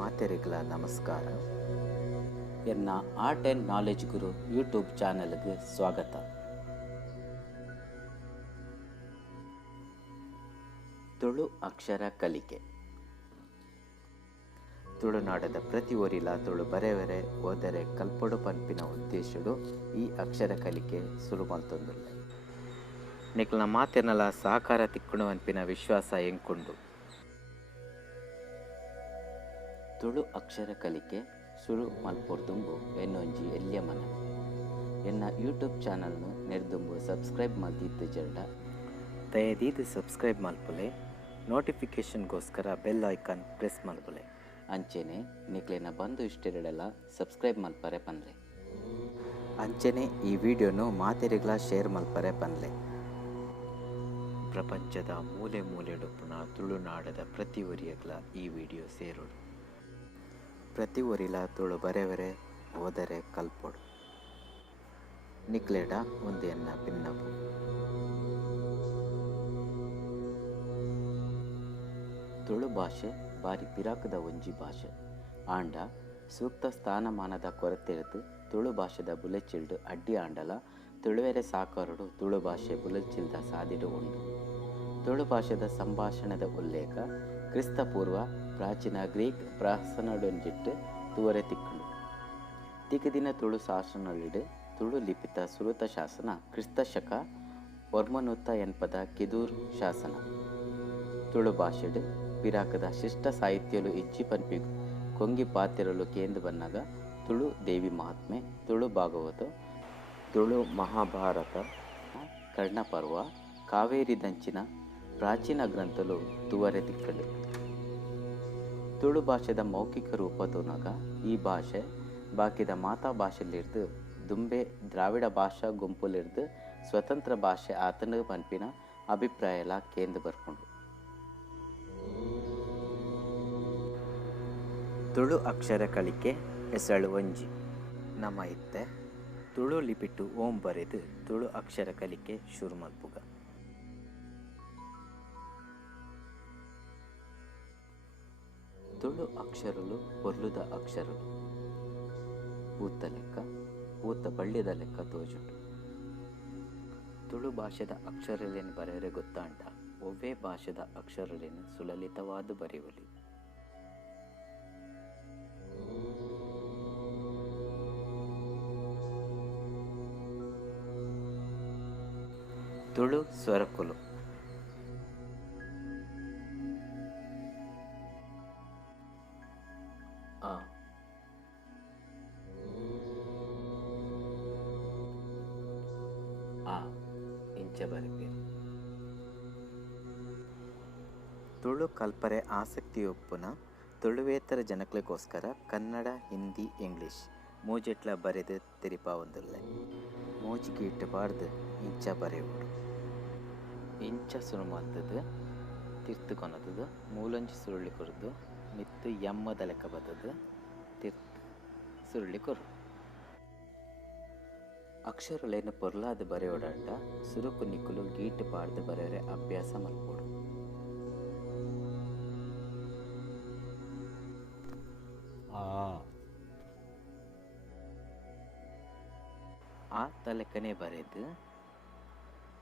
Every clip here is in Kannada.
ಮಾತೆರೆಗ್ಲ ನಮಸ್ಕಾರ. ಎನ್ನ art and knowledge Guru YouTube ಚಾನಲ್ಗೆ ಸ್ವಾಗತ. ತುಳು ಅಕ್ಷರ ಕಲಿಕೆ. ತುಳುನಾಡದ ಪ್ರತಿ ಊರಿಲ ತುಳು ಬರೆವರೆ ಓದರೆ ಕಲ್ಪೊಡು ಪನ್ಪಿನ ಉದ್ದೇಶಡು ಈ ಅಕ್ಷರ ಕಲಿಕೆ ಸುರು ಮಲ್ತೊಂದುಲ್ಲೆ. ನಿಕ್ಲ ಮಾತೆರ್ನಲ ಸಹಕಾರ ತಿಕ್ಕುಣು ಅನ್ಪಿನ ವಿಶ್ವಾಸ ಎಂಕುಂಡು. ತುಳು ಅಕ್ಷರ ಕಲಿಕೆ ಶುರು ಮಲ್ಪೊರ್ದುಂಬು ಎನ್ನೊಂಜಿ ಎಲ್ಯ ಮನವಿ. ಎನ್ನ ಯೂಟ್ಯೂಬ್ ಚಾನಲ್ನು ನೆರ್ದುಂಬು ಸಬ್ಸ್ಕ್ರೈಬ್ ಮಲ್ತಿದ್ದ ಜರ್ಡ ದಯದೀದು ಸಬ್ಸ್ಕ್ರೈಬ್ ಮಲ್ಪುಲೆ, ನೋಟಿಫಿಕೇಷನ್ಗೋಸ್ಕರ ಬೆಲ್ ಐಕಾನ್ ಪ್ರೆಸ್ ಮಲ್ಪುಲೆ. ಅಂಚೆನೆ ನಿಕ್ಲೆನ ಬಂದು ಇಷ್ಟೆರಡೆಲ್ಲ ಸಬ್ಸ್ಕ್ರೈಬ್ ಮಲ್ಪರೆ ಪನ್ಲೆ. ಅಂಚೆನೆ ಈ ವಿಡಿಯೋನು ಮಾತೆರೆಗ್ಲ ಶೇರ್ ಮಲ್ಪರೆ ಪನ್ಲೆ. ಪ್ರಪಂಚದ ಮೂಲೆ ಮೂಲೆಡುಪ್ಪುನ ತುಳುನಾಡದ ಪ್ರತಿ ಒರಿಯಗ್ಲ ಈ ವಿಡಿಯೋ ಸೇರೋಡು. ಪ್ರತಿ ಒರಿಲ ತುಳು ಬರೆವರೆ ಓದರೆ ಕಲ್ಪೊಡು. ನಿಕ್ಲೆಡ ಒಂದೆನ್ನ ಭಿನ್ನಪು. ತುಳು ಭಾಷೆ ಬಾರಿ ಪಿರಾಕದ ಒಂಜಿ ಭಾಷೆ. ಆಂಡ ಸೂಕ್ತ ಸ್ಥಾನಮಾನದ ಕೊರತೆರ್ದು ತುಳು ಭಾಷೆದ ಬುಲೆಚಿಲ್ಡು ಅಡ್ಡಿ ಆಂಡಲ ತುಳುವೆರೆ ಸಾಕಾರಡು ತುಳು ಭಾಷೆ ಬುಲೆಚಿಲ್ದ ಸಾದಿಡು ಉಂಡು. ತುಳು ಭಾಷೆದ ಸಂಭಾಷಣೆದ ಉಲ್ಲೇಖ ಕ್ರಿಸ್ತಪೂರ್ವ ಪ್ರಾಚೀನ ಗ್ರೀಕ್ ಪ್ರಾಸನಡೊಂಜಿಟ್ಟು ತೂವರೆ ತಿಕ್ಕುಂಡು. ತಿಕದಿನ ತುಳು ಶಾಸನಲಿಡು ತುಳು ಲಿಪಿತ ಸುರುತ ಶಾಸನ ಕ್ರಿಸ್ತಶಕ ಒರ್ಮನೂತ್ತ ಎನ್ಪದ ಕಿದೂರ್ ಶಾಸನ. ತುಳು ಭಾಷೆಡು ಪಿರಾಕದ ಶಿಷ್ಟ ಸಾಹಿತ್ಯಲು ಇಚ್ಚಿ ಪನ್ಪಿ ಕೊಂಗಿ ಪಾತೆರಲು ಕೇಂದು ಬನ್ನಾಗ ತುಳು ದೇವಿ ಮಹಾತ್ಮೆ, ತುಳು ಭಾಗವತ, ತುಳು ಮಹಾಭಾರತ, ಕರ್ಣಪರ್ವ, ಕಾವೇರಿ ದಂಚಿನ ಪ್ರಾಚೀನ ಗ್ರಂಥಲು ತೂವರೆ ತಿಕ್ಕಂಡು. ತುಳು ಭಾಷೆದ ಮೌಖಿಕ ರೂಪ ತೂನಾಗ ಈ ಭಾಷೆ ಬಾಕಿದ ಮಾತಾ ಭಾಷೆಲಿರ್ದು ದುಂಬೆ ದ್ರಾವಿಡ ಭಾಷಾ ಗುಂಪುಲಿರ್ದು ಸ್ವತಂತ್ರ ಭಾಷೆ ಆತನ ಪನ್ಪಿನ ಅಭಿಪ್ರಾಯಲ ಕೇಂದು ಬರ್ಕೊಂಡು. ತುಳು ಅಕ್ಷರ ಕಲಿಕೆ ಎಸಳು ಒಂಜಿ. ನಮ್ಮ ಇತ್ತೆ ತುಳು ಲಿಪಿಟ್ಟು ಓಂ ಬರೆದು ತುಳು ಅಕ್ಷರ ಕಲಿಕೆ ಶುರು ಮಲ್ಪುಗ. ತುಳು ಅಕ್ಷರಲು ಪೊರ್ಲುದ ಅಕ್ಷರಲು ಊತ ಲೆಕ್ಕ, ಊತ ಬಳ್ಳಿದ ಲೆಕ್ಕ ತೋಜುಂಡು. ತುಳು ಭಾಷೆದ ಅಕ್ಷರಲೇನು ಬರೆಯರೆ ಗೊತ್ತಾಂಡ ಒವ್ವೇ ಭಾಷೆದ ಅಕ್ಷರಲೇನು ಸುಲಲಿತವಾದ ಬರೆಯುವಲಿ. ತುಳು ಸ್ವರಕುಲು. ಆ ಆ ಇಂಚ ಬರೆಪೇರು. ತುಳು ಕಲ್ಪರೆ ಆಸಕ್ತಿಯೊಪ್ಪುನ ತುಳುವೇತರ ಜನಕ್ಲೆಗೋಸ್ಕರ ಕನ್ನಡ, ಹಿಂದಿ, ಇಂಗ್ಲಿಷ್ ಮೂಜೆಟ್ಲ ಬರೆದು ತಿರಿಪಾವೊಂದುಲ್ಲೆ. ಮೂಜಿಗೆ ಇಟ್ಟಬಾರ್ದು ಇಂಚ ಬರೆಯುವುದು. ಇಂಚ ಸುರು ಮಲ್ತದು ತಿರ್ತು ಕೊನದು ಮೂಲೊಂಜಿ ಸುರುಳಿ ಕೊರದು ಮಿತ್ತು ಎಮ್ಮದ ಲೆಕ್ಕ ಬದದು ತಿರ್ತು ಸುರುಳಿ ಕೊರು. ಅಕ್ಷರಲೇನು ಪೊರ್ಲಾದ ಬರೆಯೋಡಾಟ ಸುರುಕು ನಿಕ್ಕುಲು ಗೀಟು ಪಾಡ್ದು ಬರೆಯರೆ ಅಭ್ಯಾಸ ಮಲ್ಪೋಡು. ಆ ತಲೆಕ್ಕನೆ ಬರೆದು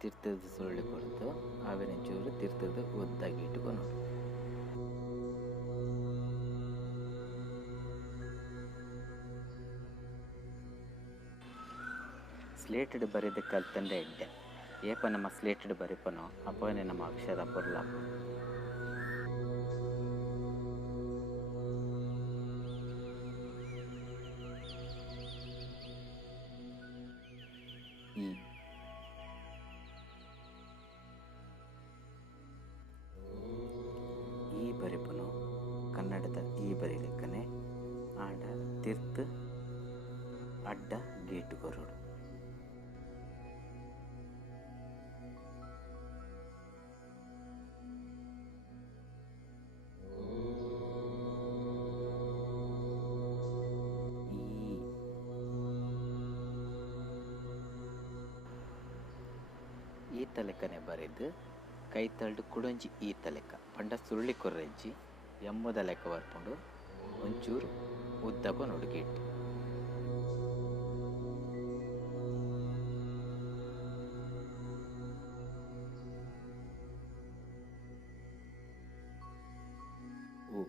ತಿರ್ತದ ಸುರುಳಿ ಕೊಡ್ತು ಆವಿನ ಚೂರು ತಿರ್ತದ ಒದ್ದಾಗಿ ಇಟ್ಟುಕೊಂಡು. ಸ್ಲೇಟಡ್ ಬರೆದು ಕಲ್ತಂಡ ಎಡ್ಡೆ ಏಪ ನಮ್ಮ ಸ್ಲೇಟಡ್ ಬರಿಪನೋ ಅಪವನೇ ನಮ್ಮ ಅಕ್ಷರ ಪೊರ್ಲಾಪ. ಈ ಬರಿಪನು ಕನ್ನಡದ ಈ ಬರೀಲಿಕ್ಕನೆ ಆಂಡ ತಿರ್ತು ಅಡ್ಡ ಗೀಟು ಕೊರೋಡು. ಈತ ಲೆಕ್ಕನೆ ಬರೆದು ಕೈ ತಳ್ಳು ಕುಡೊಂಜಿ ಈತ ಲೆಕ್ಕ ಪಂಡ ಸುರುಳಿ ಕೊರ್ರೆಜ್ಜಿ ಎಮ್ಮದ ಲೆಕ್ಕ ಬರ್ಪುಂಡು ಒಂಚೂರು ಉದ್ದಕ್ಕೂ ನುಡುಗಿ ಇಟ್ಟು. ಉ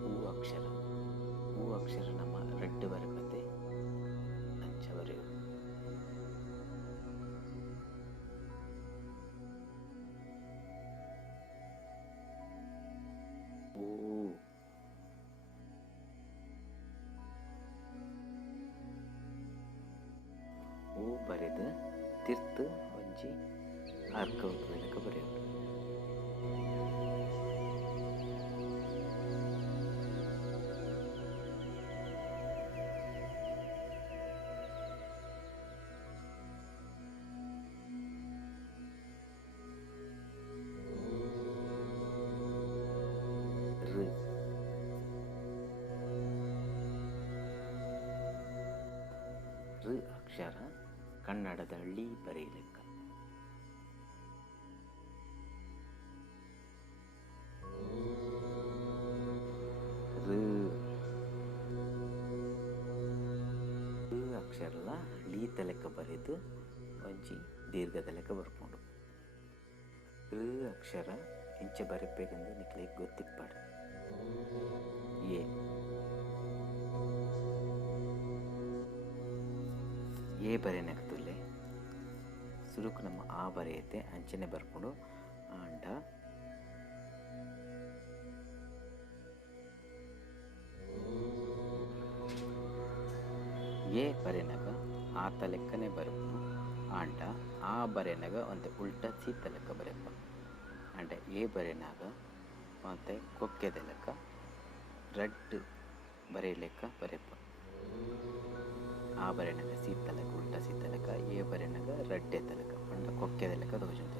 ಹೂ ಅಕ್ಷರ. ಹೂ ಅಕ್ಷರ ನಮ್ಮ ರೆಡ್ ಬರಕತೆ ಅಂಚವರೆಗೂ. ಓ ಓ ಬರೆದು ತಿರ್ತು ಒಂಜಿ ಅರ್ಕ ಉದ್ವೇಲಕ ಬರೆಯೋದು. ಋ ಋ ಅಕ್ಷರ ಕನ್ನಡದ ಳಿ ಬರೆಯಲಿಕ್ಕ. ಋ ಅಕ್ಷರಲ ಳಿ ತಲೆಕ ಬರೆದು ಒಂಜಿ ದೀರ್ಘದ ಲೆಕ್ಕ ಬರ್ಕೊಂಡು. ಋ ಅಕ್ಷರ ಇಂಚೆ ಬರಬೇಕಂದ್ರೆ ನಿಕ್ಲಿಗೆ ಗೊತ್ತಿಪ್ಪಾಡು. ಏ ಬರೆನಾಗ್ತದೆ ಸುರುಕು ನಮ್ಮ ಆ ಬರೆಯತ್ತೆ ಅಂಚನೆ ಬರ್ಕೊಂಡು ಆಂಡ ಏ ಬರೆನಾಗ ಆತ ಲೆಕ್ಕನೆ ಬರಪ್ಪು ಆಂಡ ಆ ಬರೆನಾಗ ಒಂದು ಉಲ್ಟ ಸೀತ ಲೆಕ್ಕ ಬರೆಯಪ್ಪ. ಅಂಡ ಏ ಬರೆನಾಗ ಮತ್ತೆ ಕೊಕ್ಕೆದ ಲೆಕ್ಕ ರಡ್ ಬರೆಯಲೆಕ್ಕ ಬರೆಯಪ್ಪ. ಆ ಬರೆನಾಗ ಸೀತ ಲೆಕ್ಕ ಉಲ್ಟ ಸೀತ ಲೆಕ್ಕ, ಏ ಬರೆನಾಗ ರಡ್ಡೆ ತಲೆಕ ಅಂಡ ಕೊಕ್ಕೆದ ಲೆಕ್ಕ ತೋಜುತ್ತದೆ.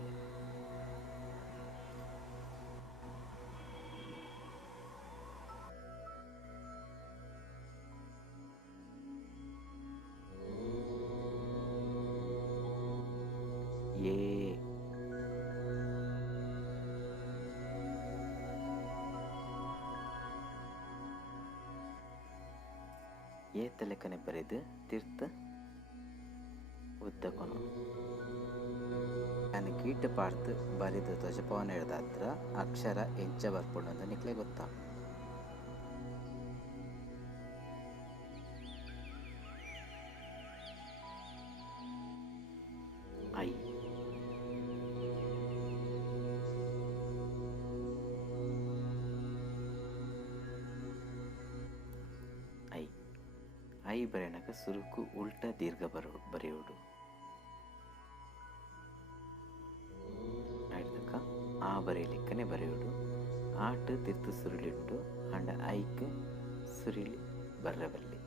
ಏ ಏತ ಲೆಕ್ಕನೆ ಬರೆದು ತಿರ್ತ ಉದ್ದಕೊನು. ನಾನು ಕೀಟ ಪಾರ್ತ್ ಬರೆದು ಧ್ವಜಪವನ ಹಿಡ್ದಾತ್ರ ಅಕ್ಷರ ಎಂಚ ಬರ್ಪುಂಡು ಅಂತ ನಿಕ್ಲೆ ಗೊತ್ತಾ. ಐ ಐ ಐ ಬರೆನಾಗ ಸುರುಕು ಉಲ್ಟ ದೀರ್ಘ ಬರೆಯೋಡು. ಆಯ್ತಕ್ಕ ಆ ಬರೆಯಲಿಕ್ಕನೆ ಬರೆಯೋಡು. ಆಟ ತಿರ್ತು ಸುರುಳಿಟ್ಟು ಅಂಡ ಐಕ್ ಸುರಿಲಿ ಬರ್ರಬಲ್ಲಿ.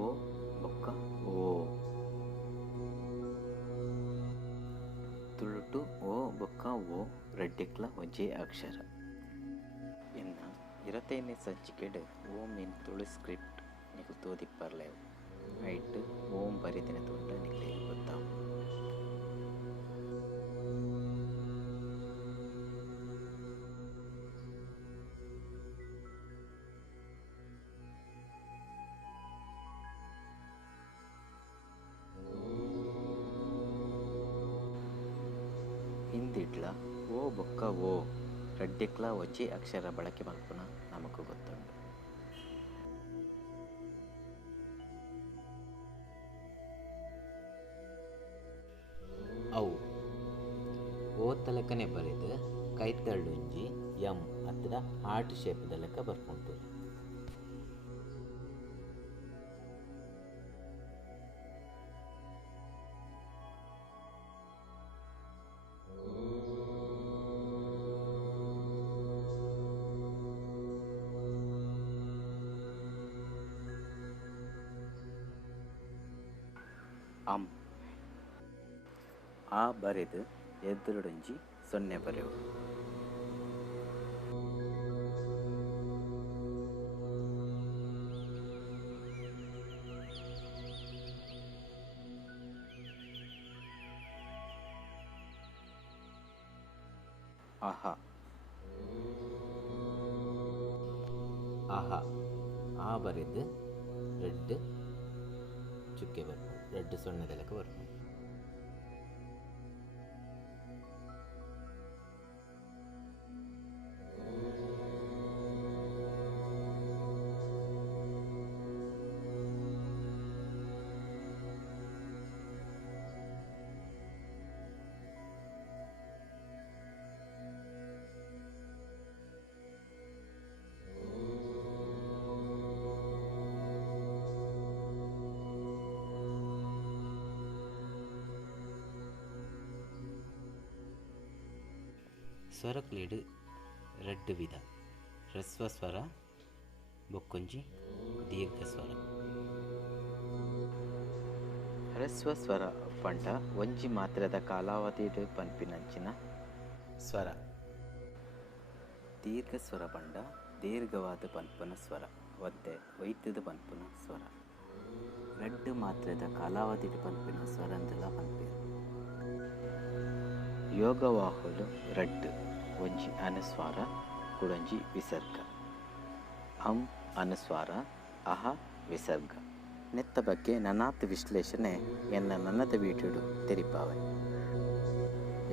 ಓ ಬೊಕ್ಕ ಓ ತುಳುಟು ಓ ಬೊಕ್ಕ ಓ ರೆಡ್ಡೆಕ್ಲ ಒಂಜೇ ಅಕ್ಷರ. ಇನ್ನು 25ನೇ ಸಂಚಿಕೆಡ್ ಓಂ ಇನ್ ತುಳು ಸ್ಕ್ರಿಪ್ಟ್ ನಿಕ್ಲು ತೋದಿಪ್ಪರ್ಲೇವು. ಐಟ್ ಓಂ ಬರಿದಿನ ತೋಟ ನಿಕ್ಲೆ ಗೊತ್ತಾವು. ಹಿಂದಿಡ್ಲ ಓ ಬೊಕ್ಕ ಓ ರೆಡ್ಡೆಕ್ಲ ಒಂಜೇ ಅಕ್ಷರ ಬಳಕೆ ಮಲ್ಪುನ ನಮಕ್ ಗೊತ್ತುಂಡು. ಅವು ಓತ ಲೆಕ್ಕನೆ ಬರೆದು ಕೈತಳ್ಳುಂಜಿ ಎಂ ಹತ್ರ ಹಾರ್ಟ್ ಶೇಪ್ದ ಲೆಕ್ಕ ಬರ್ಕೊಂಡು. ಅಂ. ಆ ಬರೆದು ಎದುರುಡೊಂಜಿ ಸೊನ್ನೆ ಬರೆವು. ಅಹ. ಅಹ. ಆ ಬರೆದು ರೆಡ್ ಚುಕ್ಕೆ ಬರ್ಪು, ರೆಡ್ ಸೊನ್ನೆದ ಲೆಕ್ಕ ಬರ್ಪು. ಸ್ವರಕ್ಲೆಡ್ ರೆಡ್ ವಿಧ: ಹ್ರಸ್ವ ಸ್ವರ ಬೊಕ್ಕೊಂಜಿ ದೀರ್ಘ ಸ್ವರ. ಹ್ರಸ್ವ ಸ್ವರ ಪಂಡ ಒಂಜಿ ಮಾತ್ರದ ಕಾಲಾವಧಿಡ್ ಪನ್ಪಿನಂಚಿನ ಸ್ವರ. ದೀರ್ಘ ಸ್ವರ ಪಂಡ ದೀರ್ಘವಾದ ಪನ್ಪುನ ಸ್ವರ ಒತ್ತೆ ವೈದ್ಯದ ಪನ್ಪುನ ಸ್ವರ. ರೆಡ್ ಮಾತ್ರದ ಕಾಲಾವಧಿಡ್ ಪನ್ಪಿನ ಸ್ವರಂದಲ ಪನ್ಪೇರು. ಯೋಗವಾಹುಲು ರೆಡ್ ಒಂಜಿ ಅನುಸ್ವಾರ ಕುಡೊಂಜಿ ವಿಸರ್ಗ. ಅಂ ಅನುಸ್ವಾರ, ಅಹ ವಿಸರ್ಗ. ನೆತ್ತ ಬಗ್ಗೆ ನನಾತ್ ವಿಶ್ಲೇಷಣೆ ಎನ್ನ ನನ್ನದ ವೀಡಿಯೋಡು ತೆರಿಪಾವೆ.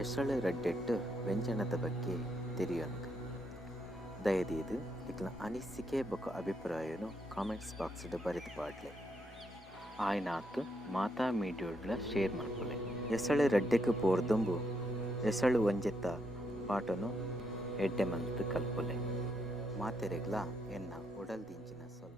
ಎಸಳು ರೆಡ್ಡೆಟ್ಟು ವ್ಯಂಜನದ ಬಗ್ಗೆ ತೆರಿಯೋನ್ಗ. ದಯದೀದು ಇಕ್ಲ ಅನಿಸಿಕೆ ಬೊಕ ಅಭಿಪ್ರಾಯನು ಕಾಮೆಂಟ್ಸ್ ಬಾಕ್ಸ್ಡ್ ಬರೆದು ಪಾಡ್ಲೆ. ಆಯ್ನಾತು ಮಾತಾ ಮೀಡಿಯೋಡ್ಲ ಶೇರ್ ಮಾಡ್ಕೊಲೆ. ಎಸಳು ರೆಡ್ಡೆಗ್ ಪೋರ್ದುಂಬು ಎಸಳು ಒಂಜೆತ್ತ ಪಾಟನು ಎಡ್ಡೆ ಮಂತ್ ಕಲ್ಪೊಲೆ. ಮಾತೆರೆಗ್ಲ ಎನ್ನ ಉಡಲ್ದಿಂಚಿನ ಸ್ವಲ್ಪ